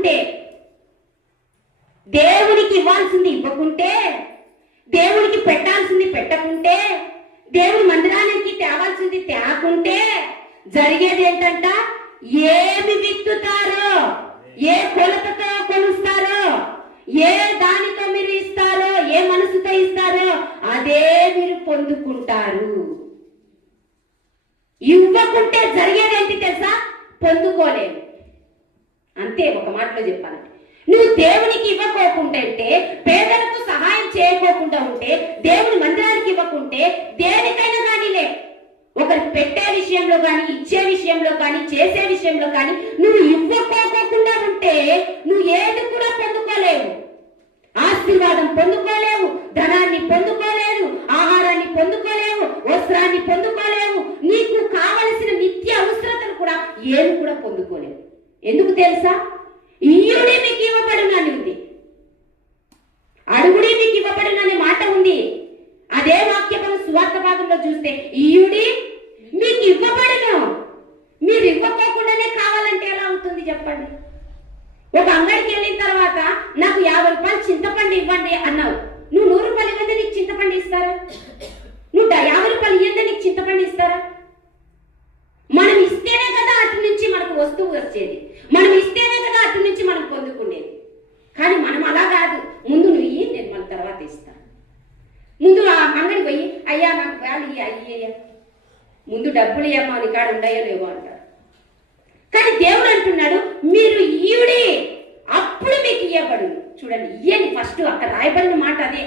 ఇవ్వకుంటే దేవునికి ఇవ్వాల్సింది ఇవ్వకుంటే దేవునికి పెట్టాల్సింది పెట్టకుంటే దేవుని మందిరానికి తేవాల్సింది తేకుంటే జరిగేది ఏంటంట? ఏమి విత్తుతారో ఏ కొలతతో కొలుస్తారో ఏ దానితో మీరు ఇస్తారో ఏ మనసుతో ఇస్తారో అదే మీరు పొందుకుంటారు. ఇవ్వకుంటే జరిగేదేంటి తెలుసా? పొందుకోలేము. అంతే ఒక మాటలో చెప్పాలంటే నువ్వు దేవునికి ఇవ్వకోకుంటే పేదలకు సహాయం చేయకోకుండా ఉంటే దేవుని మందిరానికి ఇవ్వకుంటే దేనికైనా కానీలే. ఒకరికి పెట్టే విషయంలో కానీ ఇచ్చే విషయంలో కానీ చేసే విషయంలో కానీ నువ్వు ఇవ్వకోకుండా ఉంటే నువ్వు ఏది కూడా పొందుకోలేవు. ఆశీర్వాదం పొందుకోలేవు ధనాన్ని పొందుకోలేవు ఆహారాన్ని పొందుకోలేవు వస్త్రాన్ని పొందుకోలేవు. నీకు కావలసిన నిత్య అవసరతను కూడా ఏమి కూడా పొందుకోలేవు. ఎందుకు తెలుసా? ఇయ్యుడి మీకు ఇవ్వబడునని ఉంది. అడుగుడే మీకు ఇవ్వబడుననే మాట ఉంది. అదే వాక్యము సువార్త భాగంలో చూస్తే ఇయ్యుడి మీకు ఇవ్వబడును. మీరు ఇవ్వకోకుండానే కావాలంటే ఎలా అవుతుంది చెప్పండి? ఒక అంగడికి వెళ్ళిన తర్వాత నాకు యాభై రూపాయలు చింతపండు ఇవ్వండి అన్నావు. నువ్వు నూరు రూపాయలు ఇవ్వండి నీకు చింతపండు ఇస్తారా? నువ్వు యాభై రూపాయలు ఇవ్వండి నీకు చింతపండు ఇస్తారా? మనం ఇస్తేనే కదా అటు నుంచి మనకు వస్తువు వచ్చేది. మనం ఇస్తేనే కదా అటు నుంచి మనం పొందుకునేది. కానీ మనం అలా కాదు. ముందు నువ్వు నేను మన తర్వాత ఇస్తాను ముందు ఆ అంగడికి పోయి అయ్యా నాకు వేలు ఇయ్యి అయ్యయ్యా ముందు డబ్బులు ఏమో నీ కాడ ఉన్నాయో లేవో అంటారు కానీ దేవుడు అంటున్నాడు మీరు ఈవిడి అప్పుడు మీకు ఇయ్యబడు చూడండి ఇయ్యని ఫస్ట్ అక్కడ రాయబడిన మాట అదే.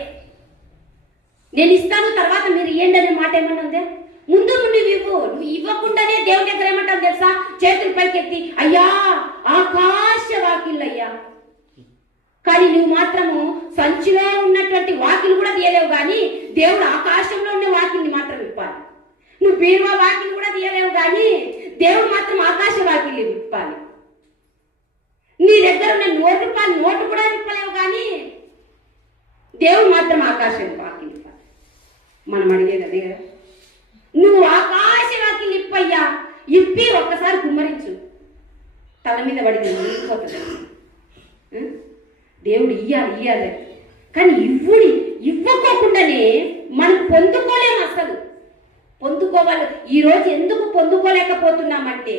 నేను ఇస్తాను తర్వాత మీరు ఇయ్యండి అనే మాట ఏమన్నా ఉందే? ముందు నువ్వు ఇవ్వు నువ్వు ఇవ్వకుండానే దేవుడి దగ్గర ఏమంటావు తెలుసా? చేతులు పైకెత్తి అయ్యా ఆకాశ వాకిళ్ళయ్యా కానీ నువ్వు మాత్రము సంచిలో ఉన్నటువంటి వాకిలు కూడా తీయలేవు కానీ దేవుడు ఆకాశంలో ఉన్న వాకిల్ని మాత్రం ఇప్పాలి. నువ్వు బీరువా వాకిలు కూడా తీయలేవు కానీ దేవుడు మాత్రం ఆకాశ వాకిల్ని విప్పాలి నీ దగ్గర ఉన్న నూరు రూపాయలు నోటు కూడా విప్పలేవు కానీ దేవుడు మాత్రం ఆకాశం వాకిలి విప్పాలి మనం అడిగేది అదే కదా. నువ్వు ఆకాశ వాకిలి ఇప్పి ఒక్కసారి కుమ్మరించు. తల మీద పడింది మునిగిపోతుంది దేవుడు ఇయ్యాలి ఇయ్యాలి. కానీ ఇవ్వుడి ఇవ్వకోకుండానే మనం పొందుకోలేము అసలు. పొందుకోవాలి. ఈరోజు ఎందుకు పొందుకోలేకపోతున్నామంటే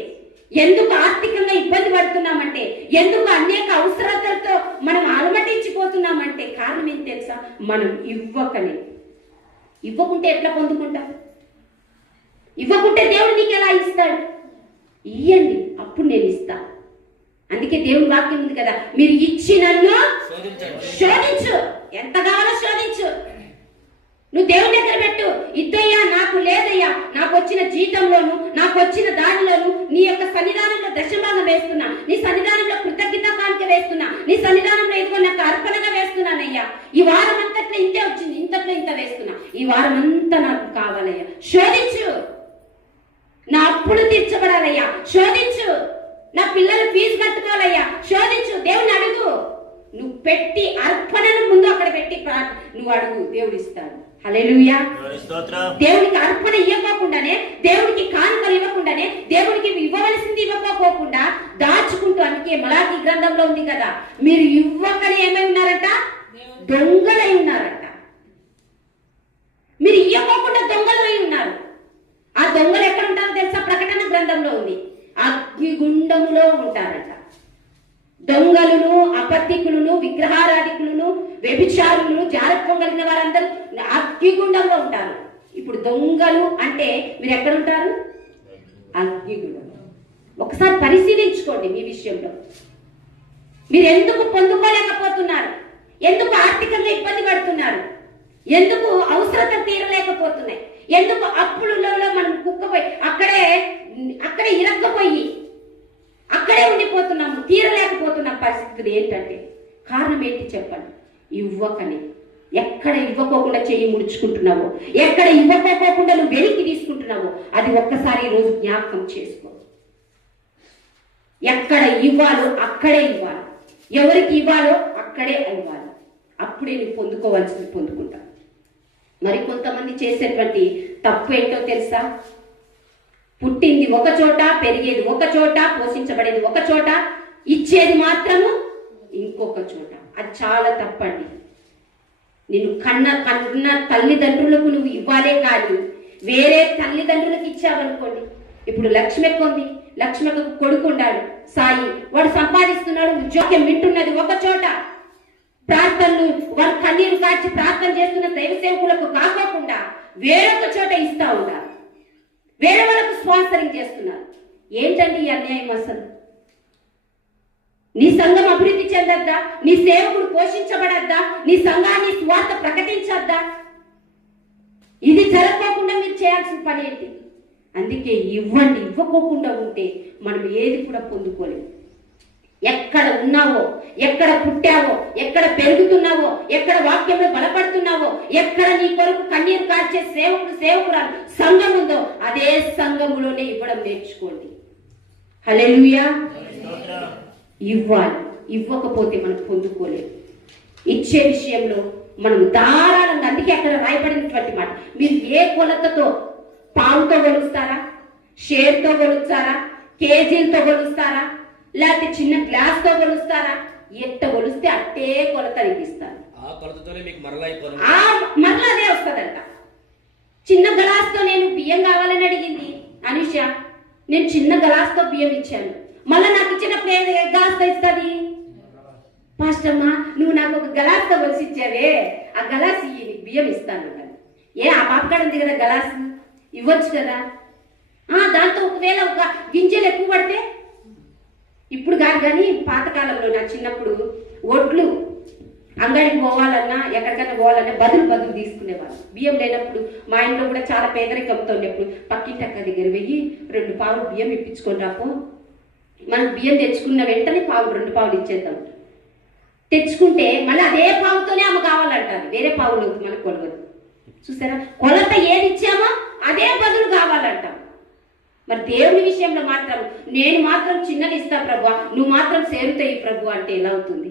ఎందుకు ఆర్థికంగా ఇబ్బంది పడుతున్నామంటే ఎందుకు అనేక అవసరతలతో మనం అలమటించిపోతున్నామంటే కారణం ఏం తెలుసా? మనం ఇవ్వకనే. ఇవ్వకుంటే ఎట్లా పొందుకుంటాం? ఇవ్వకుంటే దేవుడు నీకు ఎలా ఇస్తాడు? ఇయ్యండి అప్పుడు నేను ఇస్తా. అందుకే దేవుని వాక్యం ఉంది కదా మీరు ఇచ్చి నన్ను శోధించు. ఎంత కావాలో శోధించు. నువ్వు దేవుని దగ్గర పెట్టు. ఇద్దయ్యా నాకు లేదయ్యా. నాకు వచ్చిన జీతంలోను నాకు వచ్చిన దానిలోను నీ యొక్క సన్నిధానంలో దశభాగం వేస్తున్నా. నీ సన్నిధానంలో కృతజ్ఞత కానుక వేస్తున్నా. నీ సన్నిధానంలో ఇదిగో నాకు అర్పణగా వేస్తున్నానయ్యా. ఈ వారం అంతట్లో ఇంతే వచ్చింది. ఇంతట్లో ఇంత వేస్తున్నా. ఈ వారం అంతా నాకు కావాలయ్యా. శోధించు. నా అప్పులు తీర్చబడాలయ్యా. శోధించు. నా పిల్లల ఫీజు కట్టుకోవాలయ్యా. శోధించు. దేవుని అడుగు. నువ్వు పెట్టి అర్పణను ముందు అక్కడ పెట్టి ప్రా- నువ్వు అడుగు. దేవుడు ఇస్తాడు. స్తోత్రం. దేవునికి అర్పణ ఇవ్వకుండానే దేవునికి కానుకలు ఇవ్వకుండానే దేవునికి ఇవ్వవలసింది ఇవ్వకపోకుండా దాచుకుంటూ అందుకే మలాకి గ్రంథంలో ఉంది కదా. మీరు ఇవ్వకనే ఏమై ఉన్నారట? దొంగలై ఉన్నారట మీరు ఇవ్వకోకుండా దొంగలు అయి ఉన్నారు ఆ దొంగలు ఎక్కడ ఉంటారో తెలుసా ప్రకటన గ్రంథంలో ఉంది అగ్నిగుండములో ఉంటారట దొంగలును అపత్తికులను విగ్రహారాధికులను వ్యభిచారులను జారత్వం కలిగిన వారందరూ అగ్నిగుండంలో ఉంటారు. ఇప్పుడు దొంగలు అంటే మీరు ఎక్కడ ఉంటారు అగ్నిగుండం ఒకసారి పరిశీలించుకోండి మీ విషయంలో. మీరు ఎందుకు పొందుకోలేకపోతున్నారు? ఎందుకు ఆర్థికంగా ఇబ్బంది పడుతున్నారు? ఎందుకు అవసరత తీరలేకపోతున్నాయి? ఎందుకు అప్పులలో మనం కుక్కపోయి అక్కడే అక్కడే ఇరక్కపోయి అక్కడే ఉండిపోతున్నాము తీరలేకపోతున్నాం పరిస్థితులు ఏంటంటే? కారణం ఏంటి చెప్పండి. ఇవ్వకని. ఎక్కడ ఇవ్వకోకుండా చేయి ముడుచుకుంటున్నావో? ఎక్కడ ఇవ్వకోకుండా నువ్వు వెలికి తీసుకుంటున్నావో? అది ఒక్కసారి రోజు జ్ఞాపకం చేసుకో. ఎక్కడ ఇవ్వాలో అక్కడే ఇవ్వాలి. ఎవరికి ఇవ్వాలో అక్కడే ఇవ్వాలి అప్పుడే నువ్వు పొందుకోవాల్సింది పొందుకుంటా. మరి కొంతమంది చేసేటువంటి తప్పు ఏంటో తెలుసా? పుట్టింది ఒక చోట పెరిగేది ఒక చోట పోషించబడేది ఒక చోట ఇచ్చేది మాత్రము ఇంకొక చోట. అది చాలా తప్పండి. నేను కన్న కన్న తల్లిదండ్రులకు నువ్వు ఇవ్వాలే కానీ వేరే తల్లిదండ్రులకు ఇచ్చావనుకోండి ఇప్పుడు లక్ష్మక్క ఉంది లక్ష్మక్క కొడుకు ఉండాడు సాయి వాడు సంపాదిస్తున్నాడు ఉద్యోగం వింటున్నది ఒక చోట. ప్రార్థనలు వాడు కన్నీరు కాచి ప్రార్థన చేస్తున్న దైవ సేవకులకు కాకోకుండా వేరొక చోట ఇస్తా ఉంటారు వేరే వాళ్ళకు స్పాన్సరింగ్ చేస్తున్నారు. ఏంటండి ఈ అన్యాయం అసలు? నీ సంఘం అభివృద్ధి చెందద్దా? నీ సేవకుడు పోషించబడద్దా? నీ సంఘాన్ని స్వార్థ ప్రకటించద్దా? ఇది జరగకుండా మీరు చేయాల్సిన పని ఏంటి? అందుకే ఇవ్వండి ఇవ్వకోకుండా ఉంటే మనం ఏది కూడా పొందుకోలేము ఎక్కడ ఉన్నావో ఎక్కడ పుట్టావో ఎక్కడ పెరుగుతున్నావో ఎక్కడ వాక్యంలో బలపడుతున్నావో ఎక్కడ నీ కొరకు కన్నీరు కాల్చే సేవకుడు సేవకురాలు సంఘం ఉందో అదే సంఘములోనే ఇవ్వడం నేర్చుకోండి. హల్లెలూయా. ఇవ్వాలి. ఇవ్వకపోతే మనం పొందుకోలేము ఇచ్చే విషయంలో మనం ధారాళంగా అందుకే అక్కడ రాయబడినటువంటి మాట. మీరు ఏ కొలతతో పావుతో కొలుస్తారా? షేర్తో కొలుస్తారా? కేజీలతో కొలుస్తారా? లేకపోతే చిన్న గ్లాస్తో కొలుస్తారా? ఎట్ట కొలిస్తే అట్టే కొలత నీకు ఇస్తారు ఆ కొలతతోనే మీకు మరలా అయిపోను ఆ మరలా అదే వస్తుందంట. చిన్న గ్లాస్తో నేను బియ్యం కావాలని అడిగింది. అనుష నేను చిన్న గ్లాస్తో బియ్యం ఇచ్చాను. మళ్ళీ నాకు ఇచ్చినప్పుడు ఏం ఏ గ్లాస్తో ఇస్తుంది పాస్టమ్మా నువ్వు నాకు ఒక గలాస్తో కొలిసి ఇచ్చావే. ఆ గలాస్ ఇయ్యి నీకు బియ్యం ఇస్తాను ఏ ఆ పాపకాడ ఉంది కదా గలాస్? ఇవ్వచ్చు కదా. ఆ దాంతో ఒకవేళ ఒక గింజలు ఎక్కువ పడితే? ఇప్పుడు కాదు కానీ పాతకాలంలో నా చిన్నప్పుడు ఒడ్లు అంగడికి పోవాలన్నా ఎక్కడికైనా పోవాలన్నా బదులు బదులు తీసుకునేవాళ్ళు. బియ్యం లేనప్పుడు మా ఇంట్లో కూడా చాలా పేదరికంతో ఉన్నప్పుడు పక్కింటి అక్క దగ్గర వెయ్యి రెండు పావులు బియ్యం ఇప్పించుకొని రాపో. మనం బియ్యం తెచ్చుకున్న వెంటనే పావులు రెండు పావులు ఇచ్చేద్దాం. తెచ్చుకుంటే మళ్ళీ అదే పావుతోనే ఆమె కావాలంటారు. వేరే పావులు మనకు కొలవదు. చూసారా? కొలత ఏది ఇచ్చామో అదే బదులు కావాలంటాం. మరి దేవుని విషయంలో మాత్రం నేను మాత్రం చిన్నది ఇస్తా ప్రభు నువ్వు మాత్రం సేరుతాయి ప్రభు అంటే ఎలా అవుతుంది?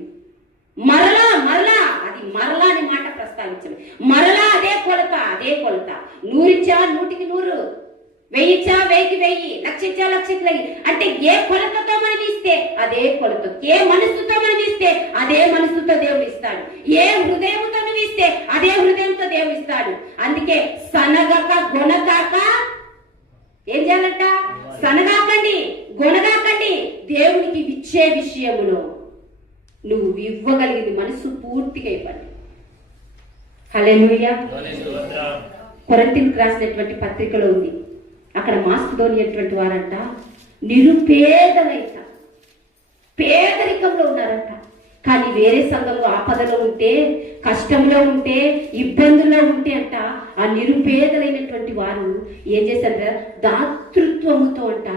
మరలా మరలా అది మరలా అని మాట ప్రస్తావించండి మరలా అదే కొలత అదే కొలత. నూరిచ్చావా నూటికి నూరు. వెయ్యిచ్చా వెయ్యికి వెయ్యి లక్షిచ్చా లక్షకి వెయ్యి అంటే ఏ కొలతతో మనం ఇస్తే అదే కొలత. ఏ మనసుతో మనం ఇస్తే అదే మనసుతో దేవుడు ఇస్తాడు. ఏ హృదయంతో నువ్వు ఇస్తే అదే హృదయంతో దేవుడు ఇస్తాడు. అందుకే సనగక గొనగాక ఏం చేయాలంట? సనగాకండి గొనగాకండి. దేవునికి ఇచ్చే విషయములో నువ్వు ఇవ్వగలిగింది మనసు పూర్తిగా ఇవ్వండి. హల్లెలూయా. కొరంతికి రాసినటువంటి పత్రికలో ఉంది. అక్కడ మాస్కులోని అటువంటి వారంట. నిరుపేదలైట. పేదరికంలో ఉన్నారంట. కానీ వేరే సంఘంలో ఆపదలో ఉంటే కష్టంలో ఉంటే ఇబ్బందుల్లో ఉంటే అంట ఆ నిరుపేదలైనటువంటి వారు ఏం చేశారంట? దాతృత్వముతో అంట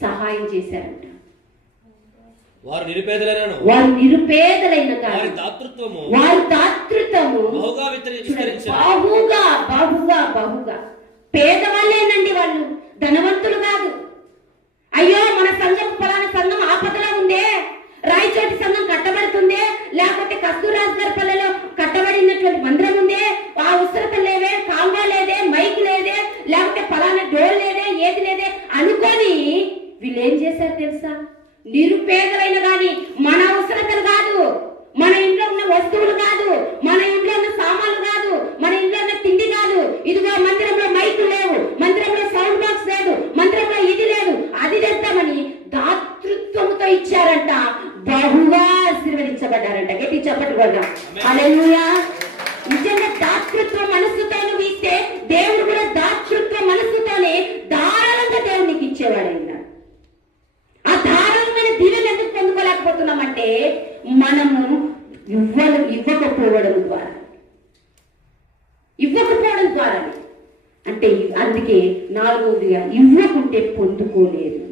సహాయం చేశారంట. వారు నిరుపేదలైనను. వారు నిరుపేదలైన వారి దాతృత్వము. వారి దాతృత్వము బహుగా బాహుగా బాహుగా బాహుగా పేదవాళ్ళేనండి వాళ్ళు ధనవంతులు కాదు అయ్యో మన సంఘం ఫలానా సంఘం ఆపదలో ఉందే రాయచోటి సంఘం కట్టబడుతుందే లేకపోతే కస్తూరాజ్ గారి పల్లెలో కట్టబడినటువంటి మందిరం ఉందే ఆ లేవే కాంబో లేదే మైక్ లేదే లేకపోతే ఫలానా డోర్ లేదే ఏది లేదే అనుకొని వీళ్ళు ఏం చేశారు తెలుసా? నిరుపేదలైన గాని మన అవసరతలు కాదు. మన ఇంట్లో ఉన్న వస్తువులు కాదు మన ఇంట్లో ఉన్న సామాన్లు కాదు మన ఇంట్లో ఉన్న తిండి కాదు ఇదిగో మందిరంలో మైకు లేవు మందిరంలో సౌండ్ బాక్స్ లేదు మందిరంలో ఇది లేదు అది తెస్తామని దాతృత్వంతో ఇచ్చారంట బహుగా ఆశీర్వదించబడ్డారంట గట్టి చెప్పట్టు కూడా హల్లెలూయా నిజంగా దాతృత్వ మనస్సుతో నువ్వు ఇస్తే దేవుడు కూడా దాతృత్వ మనస్సుతోనే ధారాళంగా దేవునికి ఇచ్చేవాడు ఆయన ఆ ధారాళమైన దీవెన ఎందుకు అంటే మనము ఇవ్వ ఇవ్వకపోవడం ద్వారా. ఇవ్వకపోవడం ద్వారా. అంటే అందుకే నాలుగవదిగా ఇవ్వకుంటే పొందుకోలేదు.